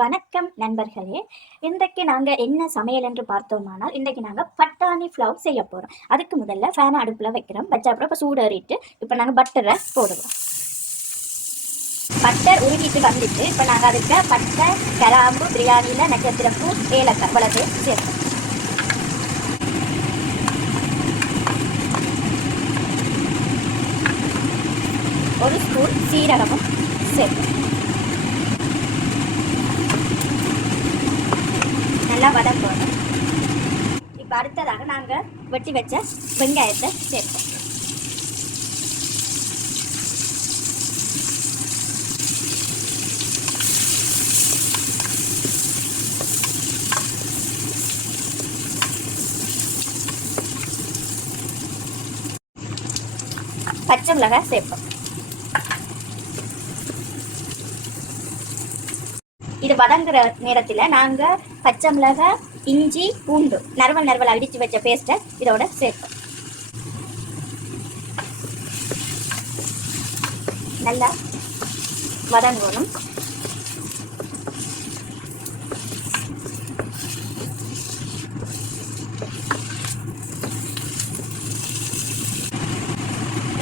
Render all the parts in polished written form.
வணக்கம் நண்பர்களே. இன்றைக்கு நாங்கள் என்ன சமையல் என்று பார்த்தோமானால், இன்றைக்கு நாங்கள் பட்டாணி ஃப்ளவ் செய்ய போகிறோம். அதுக்கு முதல்ல ஃபேனை அடுப்பில் வைக்கிறோம். வச்ச அப்புறம் இப்போ சூடேறிட்டு இப்போ நாங்கள் பட்டரை போடுவோம். பட்டர் உருகிட்டு வந்துட்டு இப்போ நாங்கள் அதுக்கு பட்டை, கிராம்பு, பிரியாணியில் நட்சத்திரப்பூ, ஏலக்காய் வளர்த்து சேர்ப்போம். ஒரு ஸ்பூன் சீரகமும் சேர்ப்போம். நல்லா வதக்கணும். இப்போ அடுத்ததாக நாங்கள் வெட்டி வச்ச வெங்காயத்தை சேர்ப்போம். பச்சை மிளகாய் சேர்ப்போம். இது வதங்குற நேரத்தில் நாங்கள் பச்சை மிளகாய், இஞ்சி, பூண்டு நறுவல் அடித்து வச்ச பேஸ்ட்டை இதோட சேர்ப்போம். நல்லா வதங்கணும்.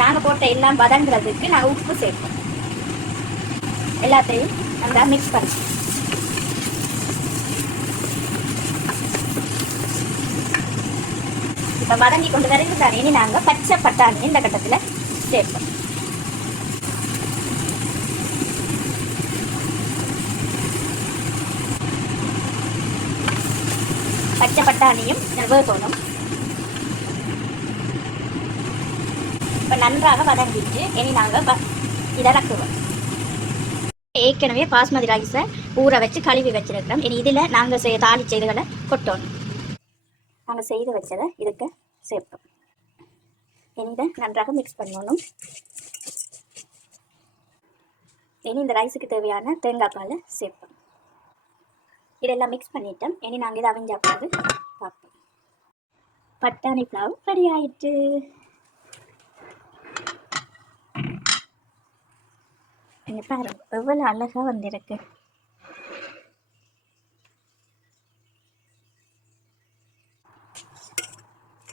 நாங்கள் போட்ட எல்லாம் வதங்குறதுக்கு நாங்கள் உப்பு சேர்ப்போம். எல்லாத்தையும் நல்லா மிக்ஸ் பண்ணி இப்போ வதங்கி கொண்டு வரைக்கும் இனி நாங்கள் பச்சை பட்டாணி இந்த கட்டத்தில் சேர்ப்போம். பச்சை பட்டாணியும் வேகணும். இப்போ நன்றாக வதங்கிட்டு இனி நாங்கள் இதை இறக்குவோம். ஏற்கனவே பாஸ்மதி ரைஸை ஊற வச்சு கழுவி வச்சிருக்கிறோம். இனி இதில் நாங்கள் தாளிச்ச இதுகளை கொட்டணும். நாங்கள் செய்து வச்சதை இதுக்கு சேர்ப்போம். இனி இதை நன்றாக மிக்ஸ் பண்ணணும். இனி இந்த ரைஸுக்கு தேவையான தேங்காய் பாலை சேர்ப்போம். இதெல்லாம் மிக்ஸ் பண்ணிட்டோம். இனி நாங்கள் இதை அவிஞ்சா போது பார்ப்போம். பட்டாணி ஃப்ளவ் ரெடி ஆயிட்டு. இங்கே பாருங்க எவ்வளோ அழகாக வந்திருக்கு.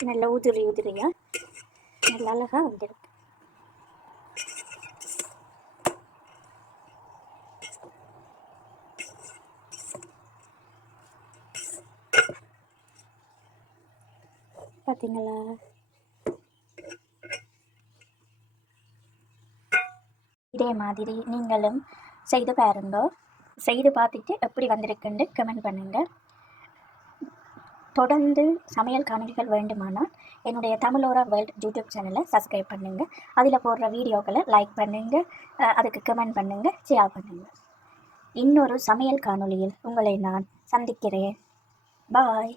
நல்ல உதிரியா நல்ல அழகாக வந்திருக்கு. பார்த்தீங்களா? இதே மாதிரி நீங்களும் செய்து பாருங்க. செய்து பார்த்துட்டு எப்படி வந்திருக்குன்னு கமெண்ட் பண்ணுங்கள். தொடர்ந்து சமையல் காணொளிகள் வேண்டுமானால் என்னுடைய தமிழோரா வேர்ல்ட் யூடியூப் சேனலை சப்ஸ்கிரைப் பண்ணுங்கள். அதில் போடுற வீடியோக்களை லைக் பண்ணுங்கள், அதுக்கு கமெண்ட் பண்ணுங்கள், ஷேர் பண்ணுங்கள். இன்னொரு சமையல் காணொளியில் உங்களை நான் சந்திக்கிறேன். பாய்.